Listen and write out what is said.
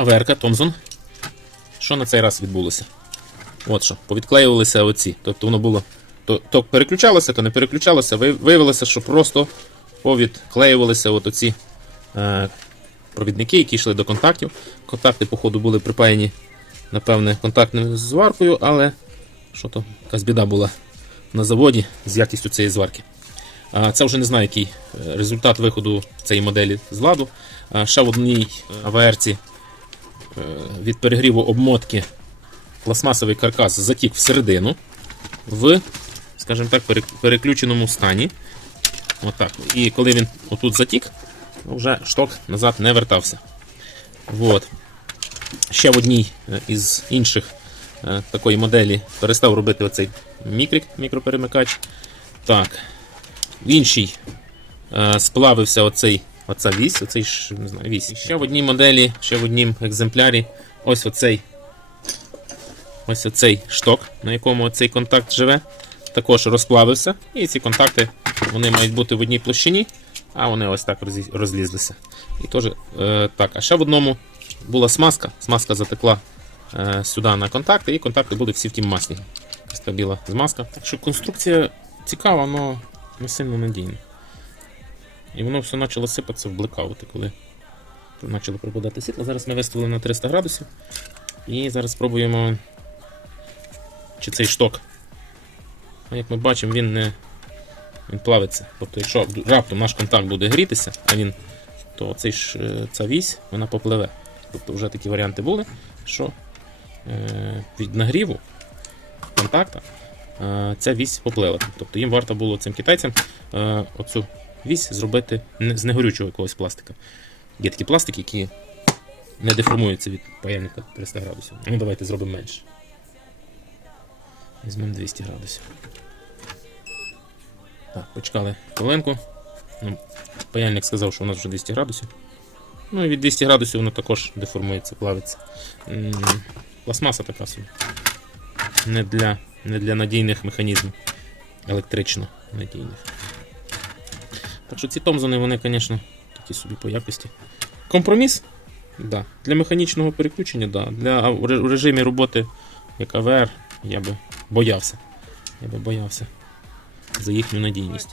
Аверка, Томзон. Що на цей раз відбулося? От що, повідклеювалися оці. Тобто воно було. То, то переключалося, то не переключалося. Виявилося, що просто повідклеювалися от оці е, провідники, які йшли до контактів. Контакти, походу, були припаяні, напевне, контактною зваркою, але що то, якась біда була на заводі з якістю цієї зварки. Це вже не знаю, який е, результат виходу цієї моделі з ладу. Ще в одній АВРці е, від перегріву обмотки пластмасовий каркас затік всередину в, скажімо так, переключеному стані. Отак. І коли він отут затік, вже шток назад не вертався. От. Ще в одній е, із інших е, такої моделі перестав робити оцей мікрик, мікроперемикач. Так. В іншій е, сплавився оцей, оця вісь, оцей не знаю, вісь. Ще в одній моделі, ще в однім екземплярі. Ось оцей, ось оцей шток, на якому оцей контакт живе, також розплавився. І ці контакти вони мають бути в одній площині, а вони ось так розлізлися. І теж, е, так, а ще в одному була смазка. Смазка затекла е, сюди на контакти, і контакти були всі в тім маслі. Ось та біла змазка. Так що конструкція цікава, але не сильно надійна. І воно все почало сипатися в коли почало припадати світло. Зараз ми виставили на 300 градусів. І зараз спробуємо, чи цей шток. Ну, Як ми бачимо, він не він плавиться. Тобто, якщо раптом наш контакт буде грітися, а він, то цей ж, е, ця вісь вона попливе. Тобто вже такі варіанти були, що е, від нагріву контакта е, ця вісь поплила. Тобто їм варто було цим китайцям е, оцю вісь зробити з негорючого якогось пластика. Є такі пластики, які не деформуються від паяльника 300 градусів. Ну давайте зробимо менше. Візьмемо 200 градусів. Так, почекали хвилинку. Ну, Паяльник сказав, що у нас вже 200 градусів. Ну і від 200 градусів воно також деформується, плавиться. Пластмаса така собі. Не для, не для надійних механізмів. Електрично надійних. Так що ці Томзони, вони, звісно, такі собі по якості. Компроміс? Да. Для механічного переключення, да. Для в режимі роботи як АВР я би боявся. Я би боявся за їхню надійність.